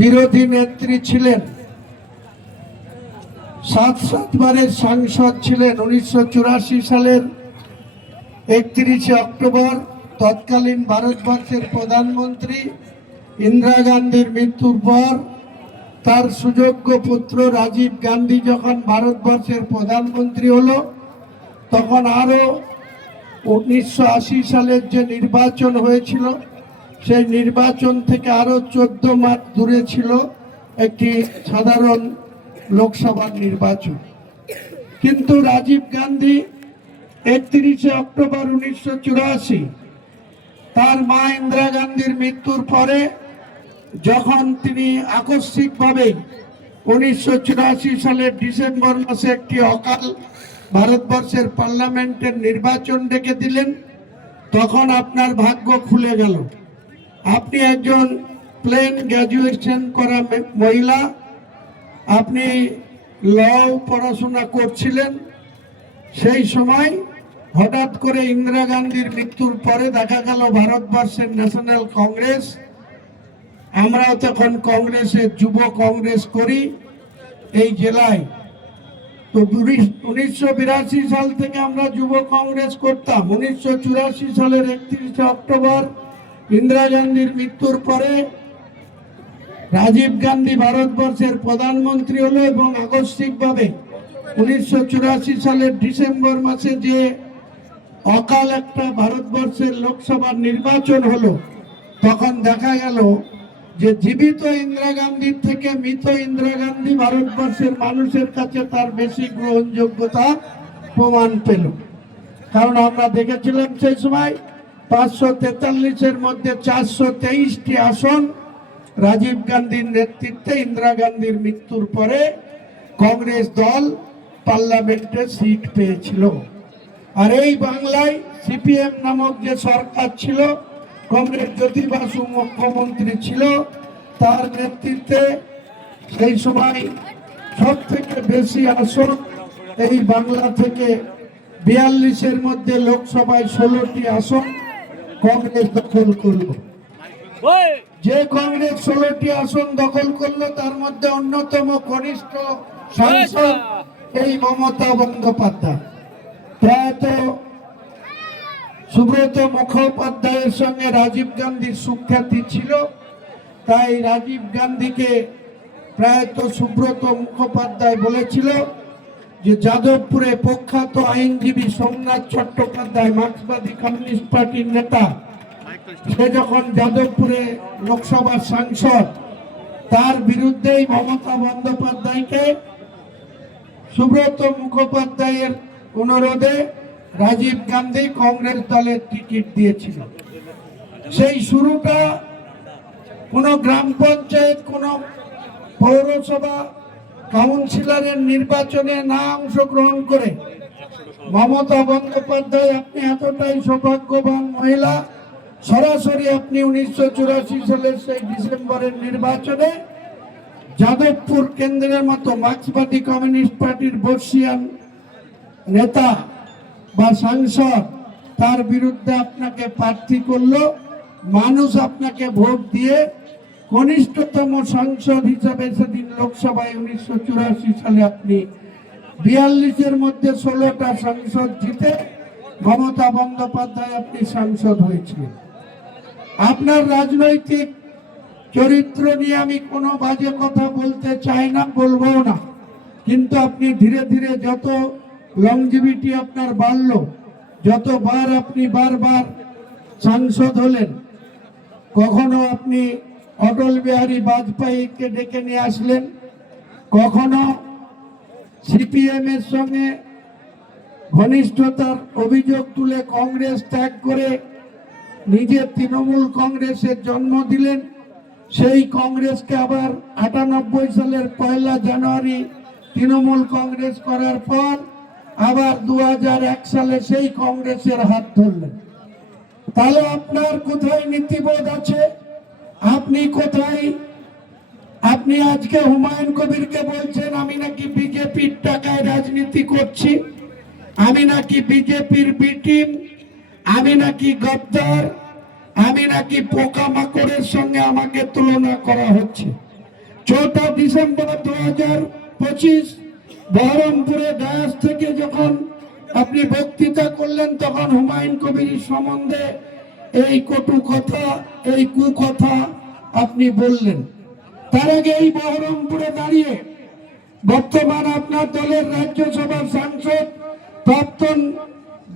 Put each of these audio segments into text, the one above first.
বিরোধী নেত্রী ছিলেন, 7বারের সাংসদ ছিলেন। 1984 সালের 31 অক্টোবর তৎকালীন ভারতবর্ষের প্রধানমন্ত্রী ইন্দিরা গান্ধীর মৃত্যুর পর তার সুযোগ্য পুত্র রাজীব গান্ধী যখন ভারতবর্ষের প্রধানমন্ত্রী হলো, তখন আরও 1980 সালের যে নির্বাচন হয়েছিল, সেই নির্বাচন থেকে আরও 14 মাস দূরে ছিল একটি সাধারণ লোকসভার নির্বাচন। কিন্তু রাজীব গান্ধী 31 অক্টোবর 1984 তার মা ইন্দিরা গান্ধীর মৃত্যুর পরে যখন তিনি আকস্মিকভাবে 1984 সালের ডিসেম্বর মাসে একটি অকাল ভারতবর্ষের পার্লামেন্টের নির্বাচন ডেকে দিলেন, তখন আপনার ভাগ্য খুলে গেল। আপনি একজন প্লেন গ্র্যাজুয়েশন করা মহিলা, আপনি ল পড়াশোনা করছিলেন। সেই সময় হঠাৎ করে ইন্দিরা গান্ধীর মৃত্যুর পরে দেখা গেল ভারতবর্ষের ন্যাশনাল কংগ্রেস, আমরাও তখন কংগ্রেসের যুব কংগ্রেস করি এই জেলায়। তো 1982 সাল থেকে আমরা যুব কংগ্রেস করতাম। 1984 সালের 31 অক্টোবর ইন্দিরা গান্ধীর মৃত্যুর পরে রাজীব গান্ধী ভারতবর্ষের প্রধানমন্ত্রী হলো এবং আকস্মিকভাবে 1984 সালের ডিসেম্বর মাসে যে অকাল একটা ভারতবর্ষের লোকসভার নির্বাচন হলো, তখন দেখা গেল যে জীবিত ইন্দিরা গান্ধীর থেকে মৃত ইন্দিরা গান্ধী ভারতবর্ষের মানুষের কাছে তার বেশি গ্রহণযোগ্যতা প্রমাণ পেল। কারণ আমরা দেখেছিলাম সেই সময় 543-এর মধ্যে 423টি আসন রাজীব গান্ধীর নেতৃত্বে ইন্দিরা গান্ধীর মৃত্যুর পরে কংগ্রেস দল পার্লামেন্টে সিট পেয়েছিল। আর এই বাংলায় সিপিএম নামক যে সরকার ছিল, কংগ্রেস জ্যোতি বাসু মুখ্যমন্ত্রী ছিল, তার নেতৃত্বে সেই সময় সব থেকে বেশি আসন এই বাংলা থেকে 42-এর মধ্যে লোকসভায় 16টি আসন কংগ্রেস দখল করল। যে কংগ্রেস 16টি আসন দখল করলো, তার মধ্যে অন্যতম কনিষ্ঠ সাংসদ এই মমতা বন্দ্যোপাধ্যায়। প্রয়াত সুব্রত মুখোপাধ্যায়ের সঙ্গে রাজীব গান্ধীর সুখ্যাতি ছিল, তাই রাজীব গান্ধীকে প্রয়াত সুব্রত মুখোপাধ্যায় বলেছিল যে যাদবপুরে প্রখ্যাত আইনজীবী সোমনাথ চট্টোপাধ্যায়, মার্ক্সবাদী কমিউনিস্ট পার্টির নেতা, সে যখন যাদবপুরে লোকসভার সাংসদ, তার বিরুদ্ধেই মমতা বন্দ্যোপাধ্যায়কে সুব্রত মুখোপাধ্যায়ের অনুরোধে রাজীব গান্ধী কংগ্রেস দলের টিকিট দিয়েছিল। সেই শুরুটা কোনো গ্রাম পঞ্চায়েত, কোনো পৌরসভা কাউন্সিলরের নির্বাচনে না অংশগ্রহণ করে মমতা বন্দ্যোপাধ্যায়, আপনি এতটাই সৌভাগ্যবান মহিলা, সরাসরি আপনি 1984 সালের সেই ডিসেম্বরের নির্বাচনে যাদবপুর কেন্দ্রের মতো মার্ক্সবাদী কমিউনিস্ট পার্টির বর্ষিয়ান নেতা বা সাংসদ, তার বিরুদ্ধে আপনাকে প্রার্থী করলো। মানুষ আপনাকে ভোট দিয়ে কনিষ্ঠতম সাংসদ হিসাবে সেদিন লোকসভায় 1984 সালে আপনি 42-এর মধ্যে 16টা সাংসদ জিতে মমতা বন্দ্যোপাধ্যায় আপনি সাংসদ হয়েছিলেন। আপনার রাজনৈতিক চরিত্র নিয়ে আমি কোনো বাজে কথা বলতে চাই না, বলবো না, কিন্তু আপনি ধীরে ধীরে যত লংজিভিটি আপনার বাড়ল, যতবার আপনি বারবার সাংসদ হলেন, কখনো আপনি অটল বিহারী বাজপেয়ীকে ডেকে নিয়ে আসলেন, কখনো সিপিএম এর সঙ্গে ঘনিষ্ঠতার অভিযোগ তুলে কংগ্রেস ত্যাগ করে নিজে তৃণমূল কংগ্রেসের জন্ম দিলেন। সেই কংগ্রেসকে আবার 98 সালের 1 জানুয়ারি তৃণমূল কংগ্রেস করার পর আবার 2001 সালে সেই কংগ্রেসের হাত ধরলেন। তাহলে আপনার কোথায় নীতিবোধ আছে? আপনি কোথায়? আপনি আজকে হুমায়ুন কবিরকে বলছেন আমি নাকি বিজেপির টাকায় রাজনীতি করছি, আমি নাকি বিজেপির বি টিম, আমি নাকি গদ্দার, আমি নাকি পোকামাকড়ের সঙ্গে আমাকে তুলনা করা হচ্ছে। 4 ডিসেম্বর 2025 বহরমপুরে ডায়াস থেকে যখন আপনি বক্তৃতা করলেন, তখন হুমায়ুন কবির সম্বন্ধে এই কটু কথা, এই কুকথা আপনি বললেন। তার আগে এই বহরমপুরে দাঁড়িয়ে বর্তমান আপনার দলের রাজ্যসভার সাংসদ, প্রাক্তন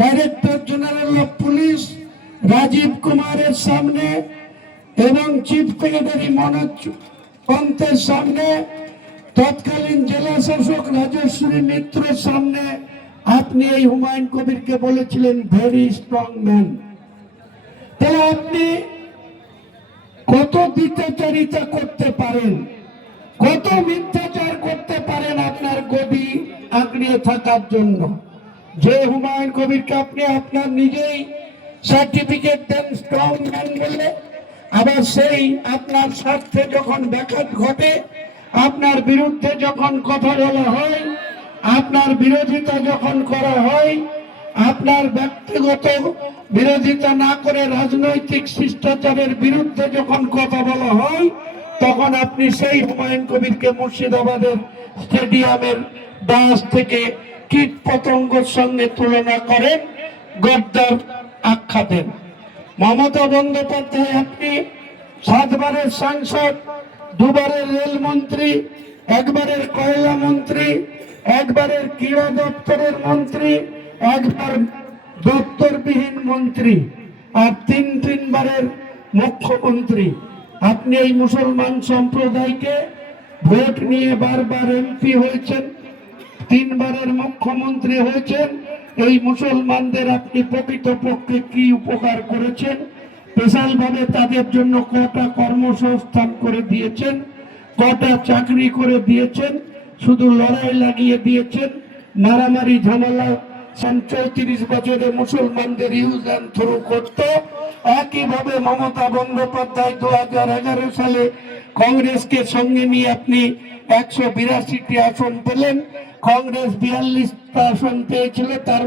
director general of police Rajeev কুমারের সামনে এবং চিফ সেক্রেটারি মনোজ পন্থের সামনে, তৎকালীন জেলা শাসক রাজশ্রী মিত্রের সামনে আপনি এই হুমায়ুন কবিরকে বলেছিলেন ভেরি স্ট্রং ম্যান। তাহলে আপনি কত দ্বিচারিতা করতে পারেন, কত মিথ্যাচার করতে পারেন আপনার গদি আঁকড়িয়ে থাকার জন্য? যে হুমায়ুন কবিরকে আপনি আপনার নিজেই সার্টিফিকেট দেন স্ট্রং ম্যান বলে, আবার সেই আপনার স্বার্থে যখন ব্যাঘাত ঘটে, আপনার বিরুদ্ধে যখন কথা বলা হয়, আপনার বিরোধিতা যখন করা হয়, আপনার ব্যক্তিগত বিরোধিতা না করে রাজনৈতিক শিষ্টাচারের বিরুদ্ধে যখন কথা বলা হয়, তখন আপনি সেই হুমায়ুন কবিরকে মুর্শিদাবাদের স্টেডিয়ামের ডায়াস থেকে কীট পতঙ্গের সঙ্গে তুলনা করেন, গদ্দার আখ্যা দেন। মমতা বন্দ্যোপাধ্যায়, আপনি 7 বারের সাংসদ, 2 বারের রেলমন্ত্রী, 1 বারের কয়লা মন্ত্রী, 1 বারের ক্রীড়া দপ্তরের মন্ত্রী, 1 বার দপ্তরবিহীন মন্ত্রী, আর 3 বারের মুখ্যমন্ত্রী। আপনি এই মুসলমান সম্প্রদায়কে ভোট নিয়ে বারবার এমপি হয়েছেন, 3 বারের মুখ্যমন্ত্রী হয়েছেন। এই মুসলমানদের আপনি প্রকৃতপক্ষে কি উপকার করেছেন? স্পেশাল ভাবে তাদের জন্য কটা কর্মসংস্থান করে দিয়েছেন, কটা চাকরি করে দিয়েছেন? শুধু লড়াই লাগিয়ে দিয়েছেন, মারামারি ঝামেলা। 34 বছরে মুসলমানদের ইউজ অ্যান্ড থ্রু করত। একইভাবে মমতা বন্দ্যোপাধ্যায় 2011 সালে কংগ্রেসকে সঙ্গে নিয়ে আপনি 182টি আসন পেলেন, কংগ্রেস 42টা আসন পেয়েছিল, তার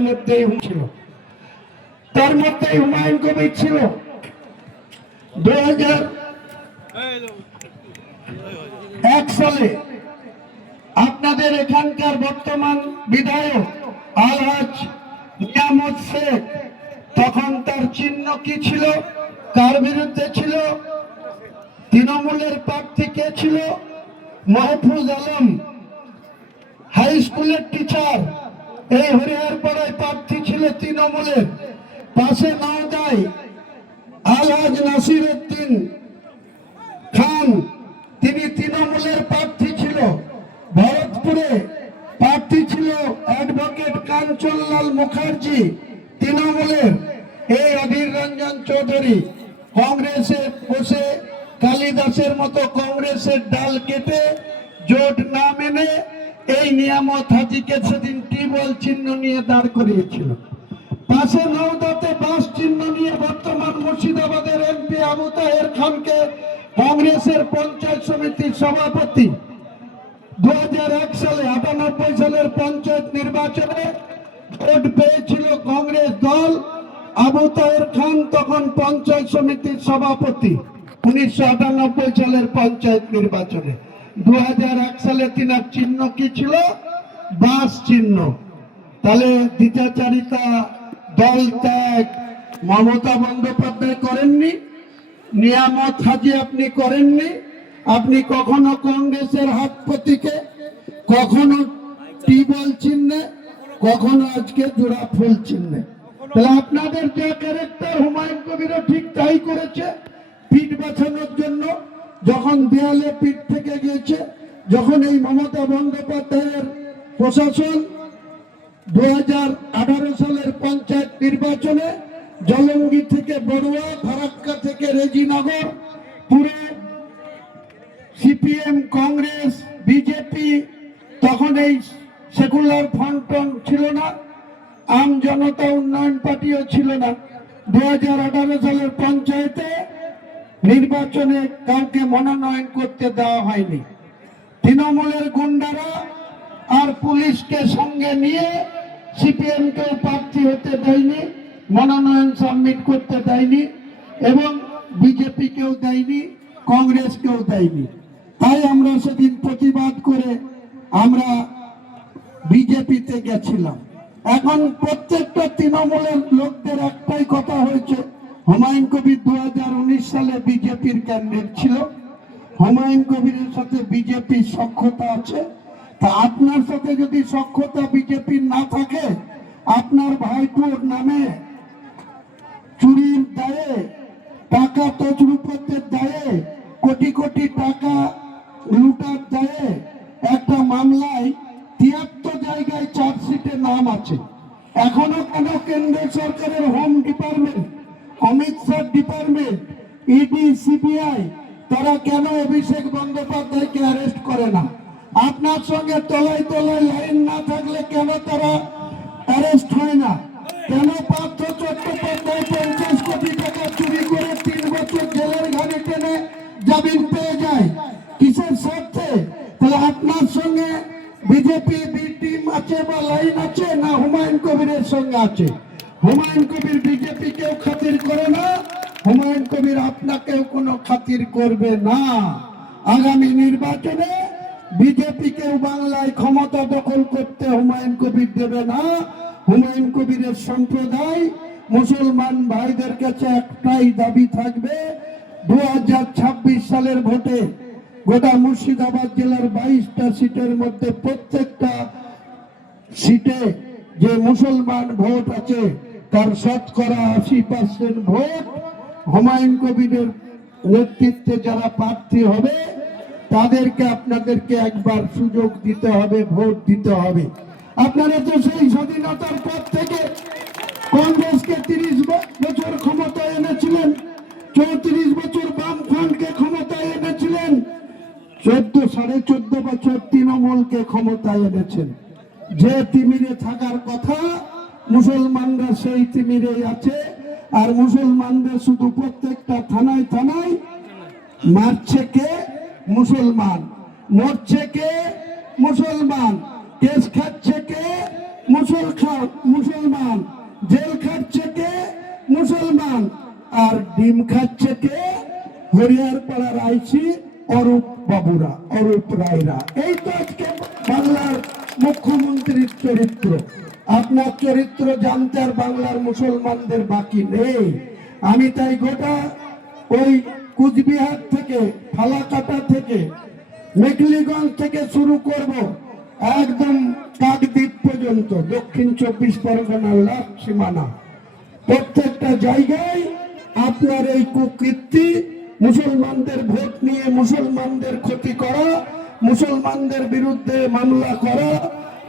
মধ্যে হুমায়ুন কবির ছিল। 2001 সালে আপনাদের এখানকার বর্তমান বিধায়ক আলহাজ নিয়ামত শেখ, তখন তার চিহ্ন কি ছিল, কার বিরুদ্ধে ছিল? তৃণমূলের প্রার্থী কে ছিল? মাহফুজ আলম, হাই স্কুলের টিচার, এই হরিহরপাড়ায় প্রার্থী ছিল তৃণমূলের। পাশে নওদায় আলহাজ নাসির উদ্দিন খান, তিনি তৃণমূলের প্রার্থী ছিল। ভরতপুরে প্রার্থী ছিল অ্যাডভোকেট কাঞ্চনলাল মুখার্জি, তৃণমূলের। এই অধীর রঞ্জন চৌধুরী কংগ্রেসে বসে কালিদাসের মতো কংগ্রেসের ডাল কেটে জোট না মেনে এই নিয়ামত হাজিকে সেদিন টিবল চিহ্ন নিয়ে দাঁড় করিয়েছিল। পাশে নওদাতে বাস চিহ্ন নিয়ে বর্তমান মুর্শিদাবাদের এমপি আবু তাহের খানকে কংগ্রেসের পঞ্চায়েত সমিতির সভাপতি। 2001 সালে 98 সালের পঞ্চায়েত নির্বাচনে ভোট পেয়েছিল কংগ্রেস দল। আবু তাহের খান তখন পঞ্চায়েত সমিতির সভাপতি 1998 সালের পঞ্চায়েত নির্বাচনে। 2001 সালে তিনার চিহ্ন কি ছিল? বাস চিহ্ন। তাহলে দ্বিচারিতা, দল ত্যাগ মমতা বন্দ্যোপাধ্যায় করেননি, নিয়ামত হাজি আপনি করেননি। আপনি কখনো কংগ্রেসের হাত প্রতীকে, কখনো টিবল চিহ্নে, কখনো আজকে জোড়া ফুল চিহ্নে। তাহলে আপনাদের যে ক্যারেক্টার, হুমায়ুন কবিরও ঠিক তাই করেছে, পিঠ বাঁচানোর জন্য। যখন দেয়ালে পিঠ থেকে গিয়েছে, যখন এই মমতা বন্দ্যোপাধ্যায়ের প্রশাসন 2018 সালের পঞ্চায়েত নির্বাচনে জলঙ্গি থেকে বড়ুয়া, ফারাক্কা থেকে রেজিনগর, পুরো সিপিএম, কংগ্রেস, বিজেপি, তখন এই সেকুলার ফ্রন্ট ছিল না, আম জনতা উন্নয়ন পার্টিও ছিল না। 2018 সালের পঞ্চায়েতে নির্বাচনে কাউকে মনোনয়ন করতে দেওয়া হয়নি। তৃণমূলের গুন্ডারা আর পুলিশকে সঙ্গে নিয়ে সিপিএম কেও প্রার্থী হতে দেয়নি, মনোনয়ন সাবমিট করতে দেয়নি, এবং বিজেপি কেও দেয়নি, কংগ্রেস কেও দেয়নি। তাই আমরা সেদিন প্রতিবাদ করে আমরা বিজেপিতে গেছিলাম। এখন প্রত্যেকটা তৃণমূলের লোকদের একটাই কথা হয়েছে, হুমায়ুন কবির 2019 সালে বিজেপির ক্যান্ডিডেট ছিল, হুমায়ুন কবিরের সাথে বিজেপির সখ্যতা আছে। তা আপনার সাথে যদি সখ্যতা বিজেপির না থাকে, আপনার ভাইপোর নামে চুরির দায়ে, টাকা তছরূপের দায়ে, কোটি কোটি টাকা লুটার দায়ে একটা মামলায় 73 জায়গায় চার্জশিটে নাম আছে। এখনো কেন কেন্দ্র সরকারের home department, Amit Shah department, ED, CBI তারা কেন অভিষেক বন্দ্যোপাধ্যায়কে অ্যারেস্ট করে না? আপনার সঙ্গে তলায় তলায় লাইন না থাকলে কেন তারা অ্যারেস্ট হয় না? কেন পার্থ চট্টোপাধ্যায় 50 কোটি টাকা চুরি করে 3 বছর জেলের ঘানি টেনে জামিন পেয়ে যায়? কিসের স্বার্থে? তাহলে আপনার সঙ্গে বিজেপি বি টিম আছে বা লাইন আছে, না হুমায়ুন কবিরের সঙ্গে আছে? হুমায়ুন কবির বিজেপি কেউ খাতির করে না, হুমায়ুন কবির আপনাকেও কোনো খাতির করবে না। আগামী নির্বাচনে বিজেপি কেউ বাংলায় ক্ষমতা দখল করতে হুমায়ুন কবির দেবে না। হুমায়ুন কবিরের সম্প্রদায় মুসলমান ভাইদের কাছে একটাই দাবি থাকবে, 2026 সালের ভোটে গোটা মুর্শিদাবাদ জেলার 22টা সিটের মধ্যে প্রত্যেকটা সিটে যে মুসলমান ভোট আছে তার শতকরা 80% ভোট হুমায়ুন কবিরের নেতৃত্বে যারা প্রার্থী হবে তাদেরকে আপনাদেরকে একবার সুযোগ দিতে হবে, ভোট দিতে হবে। আপনারা তো সেই স্বাধীনতার পর থেকে কংগ্রেসকে 30 বছর ক্ষমতায় এনেছিলেন, 34 বছর বামফ্রন্টকে ক্ষমতায় এনেছিলেন, 14.5 বছর তৃণমূলকে ক্ষমতায় এনেছেন। যে তিমিরে থাকার কথা মুসলমানরা সেই তিমিরেই আছে। আর মুসলমানদের শুধু প্রত্যেকটা থানায় থানায় মারছে কে? মুসলমান। মরছে কে? মুসলমান। কেস খাচ্ছে কে? মুসলমান। জেল খাচ্ছে কে? মুসলমান। আর ডিম খাচ্ছে কে? হরিয়ারপাড়ার আইসি অরূপ বাবুরা, অরূপ রায়রা। এই তো আজকে বাংলার মুখ্যমন্ত্রীর চরিত্র। আপনার চরিত্র জানতে আর বাংলার মুসলমানদের বাকি নেই। আমি তাই গোটা ওই কুচবিহার থেকে, ফালাকাটা থেকে, মেঘলিগঞ্জ থেকে শুরু করব একদম কাকদ্বীপ পর্যন্ত, দক্ষিণ 24 পরগনার লাস্ট সীমানা। প্রত্যেকটা জায়গায় আপনার এই কুকীর্তি, মুসলমানদের ভোট নিয়ে মুসলমানদের ক্ষতি করা, মুসলমানদের বিরুদ্ধে মামলা করা,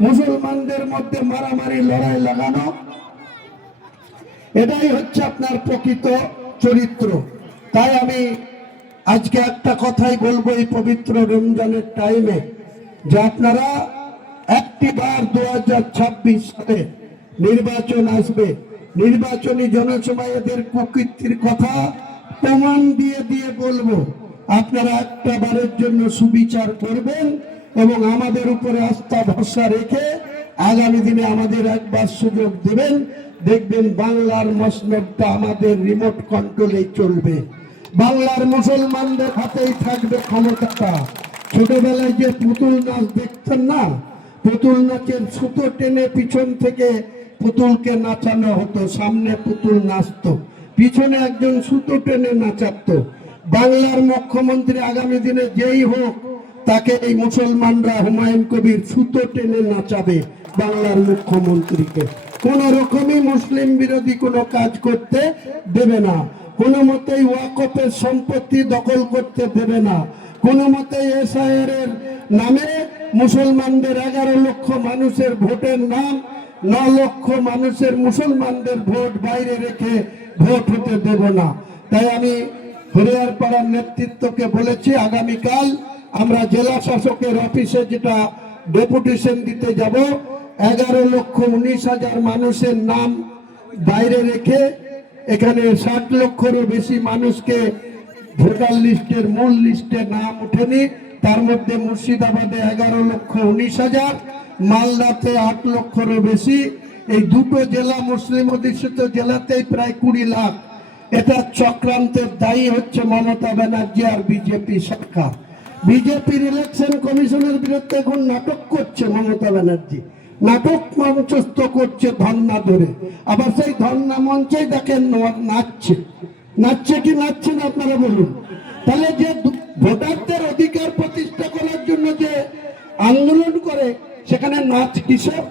মুসলমানদের মধ্যে মারামারি লড়াই লাগানো, এটাই হচ্ছে আপনার প্রকৃত চরিত্র। তাই আমি আজকে একটা কথাই বলবো এই পবিত্র রমজানের টাইমে, যে আপনারা একটিবার 2026 সালে নির্বাচন আসবে, নির্বাচনী জনসভায় এদের প্রকৃতির কথা প্রমাণ দিয়ে দিয়ে বলবো। আপনারা একটা বারের জন্য সুবিচার করবেন এবং আমাদের উপরে আস্থা ভরসা রেখে আগামী দিনে আমাদের একবার সুযোগ দেবেন। দেখবেন বাংলার মসনদটা আমাদের রিমোট কন্ট্রোলে চলবে, বাংলার মুসলমানদের হাতেই থাকবে ক্ষমতাটা। ছোটবেলায় যে পুতুল নাচ দেখতেন না, পুতুল নাচের সুতো টেনে পিছন থেকে পুতুলকে নাচানো হতো, সামনে পুতুল নাচতো, পিছনে একজন সুতো টেনে নাচাতো। বাংলার মুখ্যমন্ত্রী আগামী দিনে যেই হোক, তাকে এই মুসলমানরা হুমায়ুন কবির সুতো টেনে নাচাবে বাংলার মুখ্যমন্ত্রীকে। কোন রকমই মুসলিম বিরোধী কোনো কাজ করতে দেবে না, কোনো মতেই ওয়াকফের সম্পত্তি দখল করতে দেবে না, কোনো মতেই এসআইআর এর নামে মুসলমানদের 11 লক্ষ মানুষের ভোটের নাম 9 লক্ষ মানুষের মুসলমানদের ভোট বাইরে রেখে ভোট হতে দেব না। তাই আমি হরিয়ারপাড়ার নেতৃত্বকে বলেছি, আগামীকাল আমরা জেলা শাসকের অফিসে যেটা ডেপুটেশন দিতে যাব, 11,19,000 মানুষের নাম বাইরে রেখে এখানে 60 লক্ষেরও বেশি মানুষকে ভোটার লিস্টের মূল লিস্টে নাম উঠেনি। তার মধ্যে মুর্শিদাবাদে 11,19,000, মালদাতে 8 লক্ষেরও বেশি। এই দুটো জেলা মুসলিম অধ্যুষিত জেলাতেই প্রায় 20 লাখ। এটা চক্রান্তের দায়ী হচ্ছে মমতা ব্যানার্জি আর বিজেপি সরকার। বিজেপির ইলেকশন কমিশনের বিরুদ্ধে এখন নাটক করছে মমতা ব্যানার্জি, নাটক মঞ্চস্থ করছে ধর্ণা ধরে। আবার সেই ধর্ণা মঞ্চেই দেখেন নাচছে, নাচছে কি নাচছে না আপনারা বলুন। তাহলে যে ভোটারদের অধিকার প্রতিষ্ঠা করার জন্য যে আন্দোলন করে, সেখানে নাচ কিসব?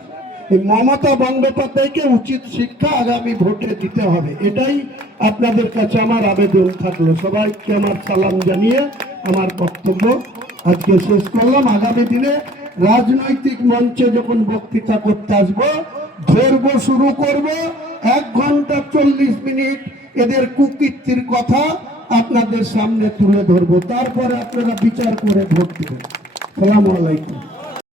মমতা বন্দ্যোপাধ্যায়কে উচিত শিক্ষা আগামী ভোটে দিতে হবে, এটাই আপনাদের কাছে আমার আবেদন থাকলো। সবাইকে আমার সালাম জানিয়ে আমার বক্তব্য আজকে শেষ করলাম। আগামী দিনে রাজনৈতিক মঞ্চে যখন বক্তৃতা করতে আসবো, ধরবো, শুরু করব 1 ঘন্টা 40 মিনিট এদের কুকীর্তির কথা আপনাদের সামনে তুলে ধরবো, তারপরে আপনারা বিচার করে ভোট দেবেন। সালামু আলাইকুম।